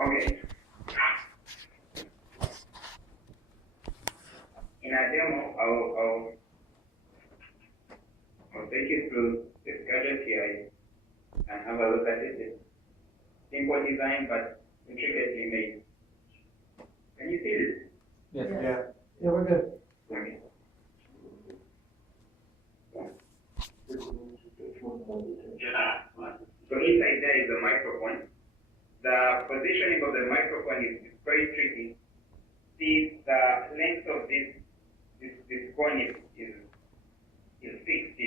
Okay. In a demo, I'll take you through this gadget here and have a look at it. It's simple design, but intricately made. Can you see this? Yes. Yeah, we're good. Okay. So inside there is a microphone. The positioning of the microphone is very tricky. See, the length of this cone is fixed.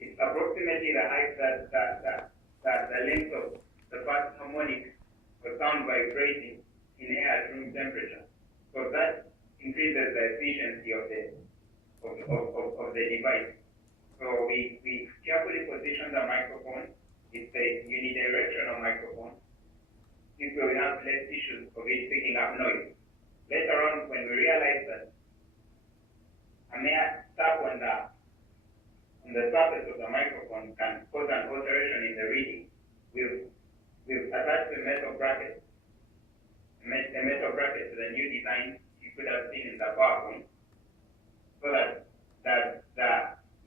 It's approximately the height that the length of the first harmonic or sound vibrating in air at room temperature. So that increases the efficiency of the device. So we carefully position the microphone. It's a unidirectional microphone. This way we have less issues of it picking up noise. Later on, when we realize that a mere tap on the surface of the microphone can cause an alteration in the reading, we've attached a metal bracket to the new design you could have seen in the PowerPoint, so that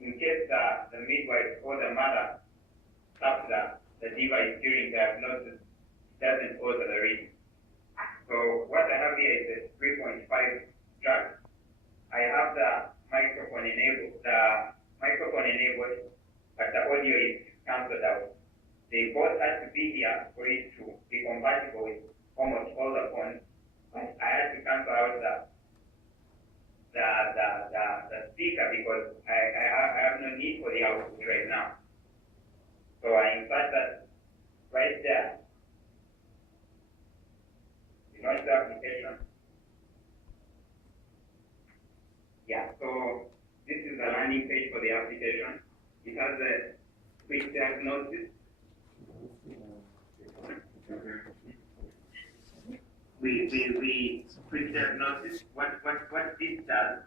in case the midwife or the mother taps the device during diagnosis, it doesn't alter the reading. So what I have here is a 3.5 jack. I have the microphone enabled, but the audio is cancelled out. They both had to be here for it to be compatible with almost all the phones. But I had to cancel out the speaker because I have no need for the output right now. So I insert that right there. You launch the application. Yeah, so this is the landing page for the application. It has a quick diagnosis. We quick diagnosis. What this does?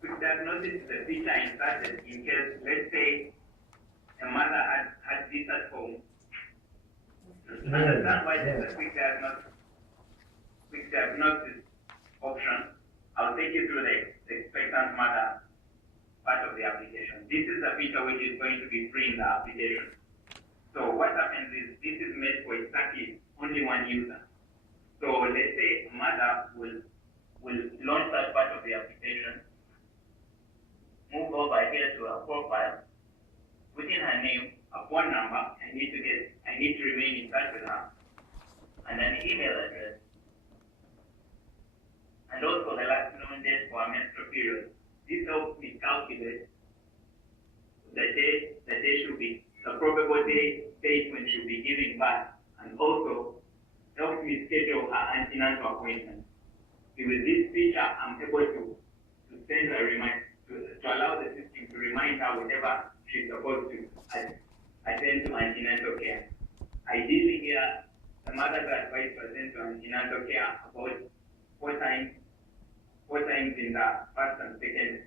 Quick diagnosis is a feature inserted in case, let's say, a mother had this at home. Understand why there's a quick diagnosis option. I'll take you through the expectant mother part of the application. This is a feature which is going to be free in the application. So what happens is this is made for exactly only one user. So let's say a mother will launch that part of the application, move over here to her profile, put in her name, a phone number. I need to remain in touch with her, and an email address, and also the last known date for a menstrual period. This helps me calculate the probable date when she'll be giving birth, and also helps me schedule her antenatal appointment. With this feature, I'm able to send a reminder to allow the system to remind her whenever she's supposed to attend to antenatal care. Ideally here, the mother's advised to attend to antenatal care about four times in the first and second,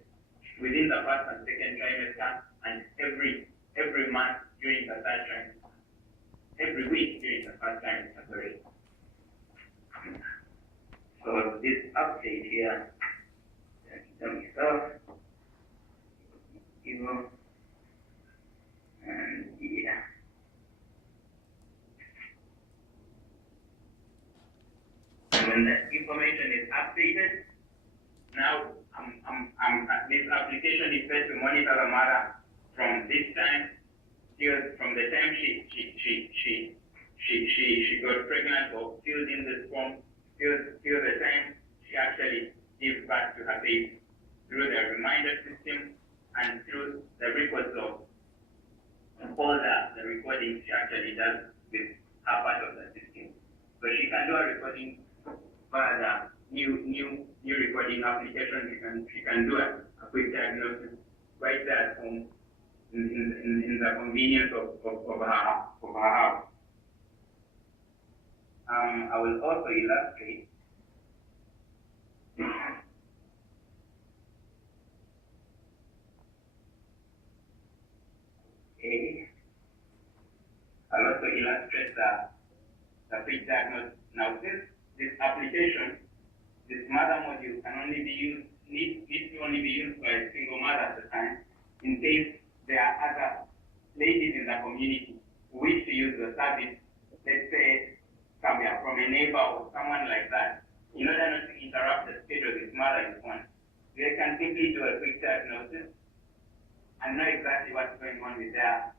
within the first and second trimester, and every month during the third trimester, every week during the first trimester, sorry. So this update here, let me start. And yeah. And when that information is updated, now this application is set to monitor the mother from this time from the time she got pregnant or filled in this form till the time she actually gives birth to her baby, through the reminder system and through the records of all the recordings she actually does with her part of the system. So she can do a recording via the new recording application. She can do a quick diagnosis right there at home in the convenience of her house. I will also illustrate I'll also illustrate the the quick diagnosis. Now, since this application, this mother module can only be used, needs to only be used by a single mother at a time, in case there are other ladies in the community who wish to use the service, let's say somewhere from a neighbor or someone like that, in order not to interrupt the schedule this mother is on, they can simply do a quick diagnosis and know exactly what's going on with their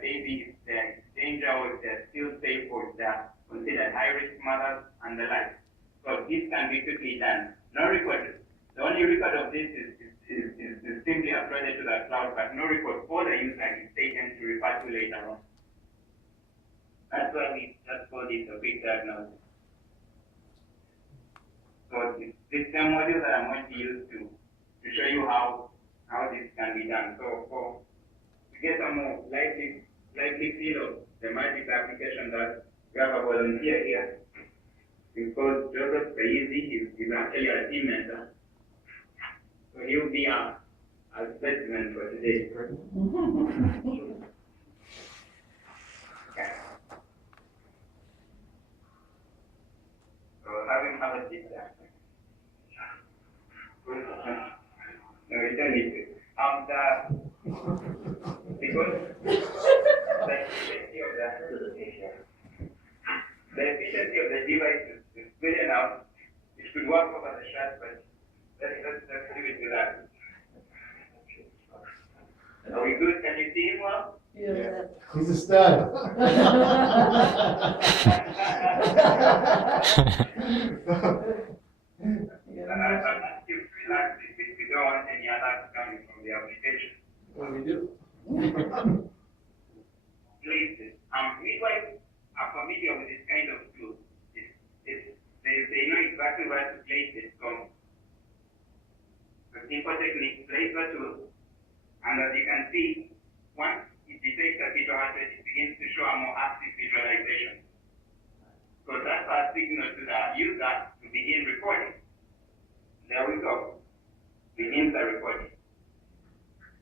baby, if they're in danger, or if they're still safe, or if they're considered high-risk mothers and the like. So this can be quickly done. No record. The only record of this is simply uploaded to the cloud, but no record for the user is taken to refer to later on. That's why we just call this a quick diagnosis. So this system module that I'm going to use to show you how this can be done. So to get some more lively feel of the magic application, that we have a volunteer here. He's called Joseph Kaizi. He's actually a team mentor. So he'll be our specimen for today. Okay. So have a seat there. No, we don't need to. Because the efficiency of the device is good enough. It should work over the shot, but let's leave it to that. Are we good? Can you see him well? Yeah. He's a stud. If relax, we don't want any alerts coming from the application. What do we do? Places. Midwives are familiar with this kind of tool. They know exactly where to place it. So the simple technique, place the tool, and as you can see, once it detects a fetal heart rate, it begins to show a more active visualization. So that's our signal to the user to begin recording. There we go. Begins the recording.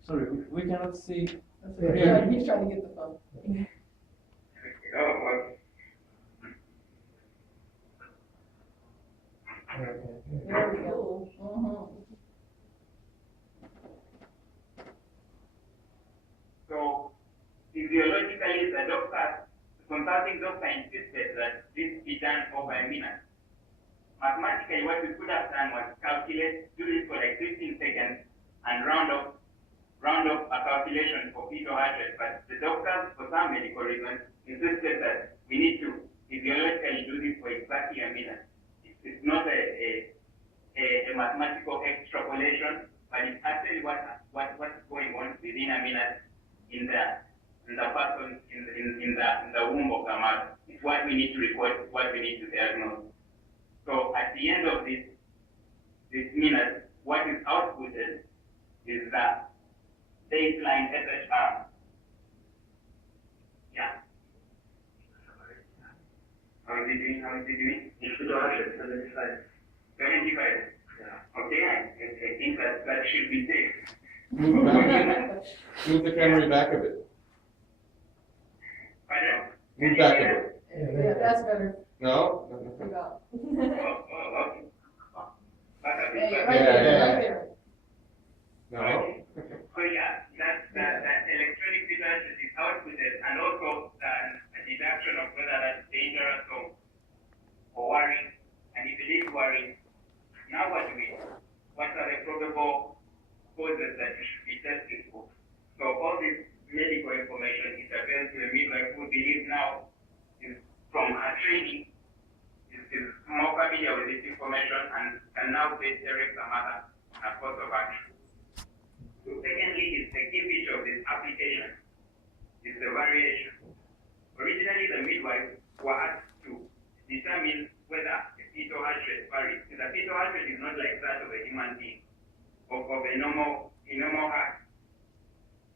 Sorry, we cannot see. Yeah, he's trying to get the phone. There we go. So, physiologically, the consulting doctor insisted that this be done over a minute. Mathematically, what we could have done was calculate, do this for like 15 seconds, and round up a calculation for fetal heart rate. But the doctors, for some medical reasons, insisted that we need to physiologically do this for exactly a minute. It's not a mathematical extrapolation, but it's actually what's going on within a minute in the person in the womb of the mother. It's what we need to record, what we need to diagnose. So at the end of this minute, what is outputted is the baseline SHR. Yeah. How is it doing? It's 75. 75? Yeah. Okay, I think that should be safe. Move the camera back a bit. Pardon? Move back a bit. Yeah, that's better. No? We got. Okay. Hey, right there. No? So yeah, that's that electronic device is outputted, and also a deduction of whether that's dangerous or worrying. And if it is worrying, now what are the probable causes that you should be tested for? So all this medical information is available to a midwife who believes now is from her training, is more familiar with this information and can now best direct the mother on a course of action. So secondly, is the key feature of this application is the variation. Originally, the midwives were asked to determine whether the fetal heart rate varies. The fetal heart rate is not like that of a human being, of a normal heart.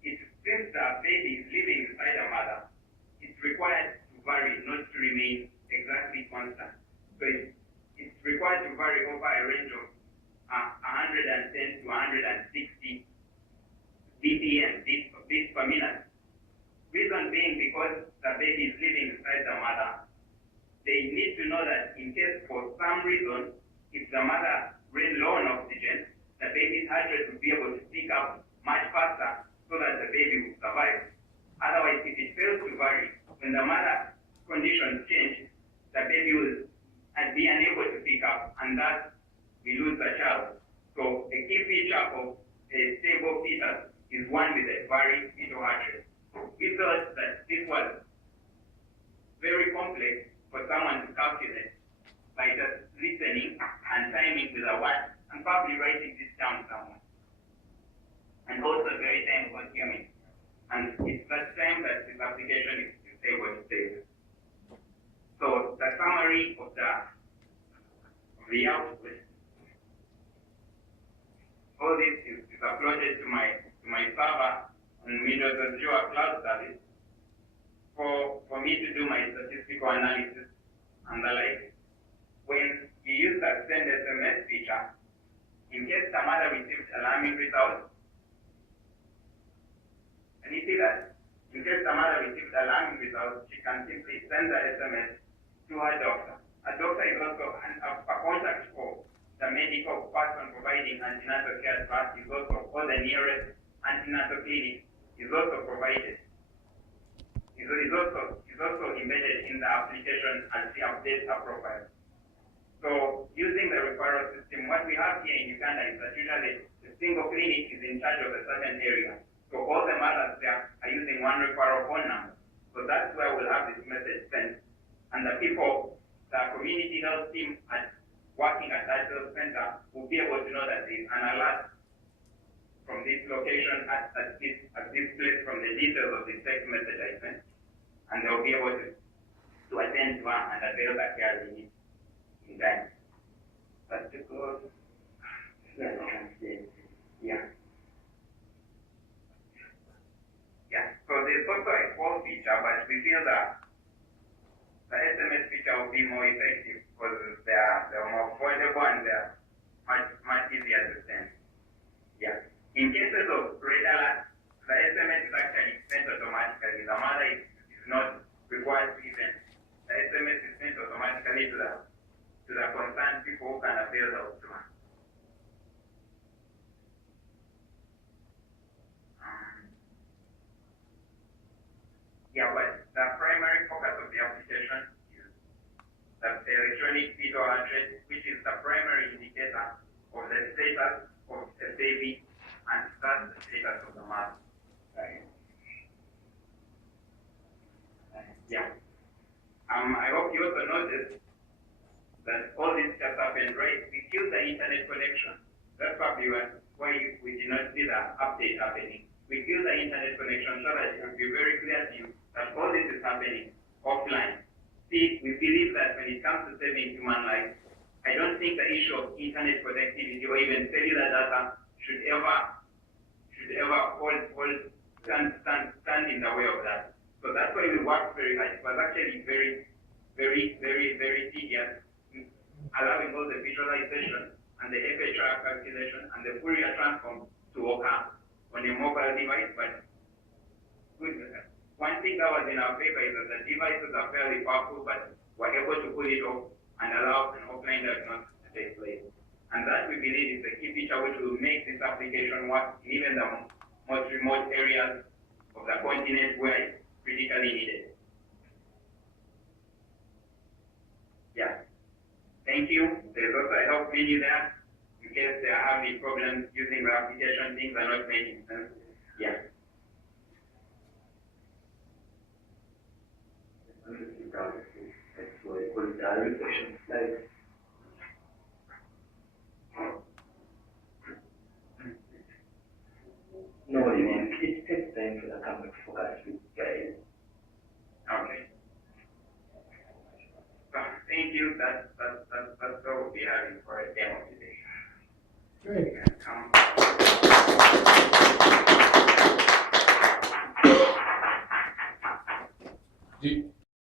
Since the baby is living inside the mother, it's required to vary, not to remain exactly constant. So it's required to vary over a range of 110 to 160 BPM, beats per minute. Reason being because the baby is living inside for some reason, if the mother ran low on oxygen, the baby's heart rate will be able to pick up much faster so that the baby will survive. Otherwise, if it fails to vary, when the mother conditions change, the baby will be unable to pick up, and thus we lose the child. So a key feature of a stable fetus is one with a varied fetal heart rate. We thought that this was very complex for someone to calculate by just listening and timing with a watch and probably writing this down somewhere. And also very time consuming. And it's that time that this application is able to take. So the summary of the output. All this is uploaded to my server on Windows Azure Cloud Service for me to do my statistical analysis and the like. When you use that send SMS feature, in case the mother receives alarming results, and you see that in case the mother receives alarming results, she can simply send the SMS to her doctor. A doctor is also a contact for the medical person providing antenatal care trust is also, or the nearest antenatal clinic is also provided. Is also embedded in the application as she updates her profile. So using the referral system, what we have here in Uganda is that usually a single clinic is in charge of a certain area. So all the mothers there are using one referral phone number. So that's where we'll have this message sent. And the people, the community health team working at that health center will be able to know that there is an alert from this location at this place from the details of the text message I sent. And they'll be able to attend to her and avail the care they need in time. That's to close. Yeah. So there's also a call feature, but we feel that the SMS feature will be more effective because they're more affordable and they're much easier to send. Yeah. In cases of red alert, the SMS is actually sent automatically. The mother is not required to even. The SMS is sent automatically to the concerned people who can avail help to her. But the primary focus of the application is the electronic fetal heart rate, which is the primary indicator of the status of the baby and thus the status of the mother. I hope you also noticed that all this just happened, right? We killed the internet connection. That's probably why we did not see the update happening. We killed the internet connection so that it would be very clear to you that all this is happening offline. See, we believe that when it comes to saving human life, I don't think the issue of internet connectivity or even cellular data should ever stand in the way of that. So that's why we worked very hard. It was actually very tedious, allowing all the visualization and the FHR calculation and the Fourier transform to occur on a mobile device. But one thing that was in our favor is that the devices are fairly powerful, but we're able to pull it off and allow an offline diagnosis to take place. And that, we believe, is the key feature which will make this application work in even the most remote areas of the continent where it's critically needed. Yeah. Thank you. There's also a help menu there in case they are having problems using the application, things are not making sense. Yeah. No, it takes time for the camera to focus with guys. Okay. Thank you. That's all we'll be having for a demo today. Great. Come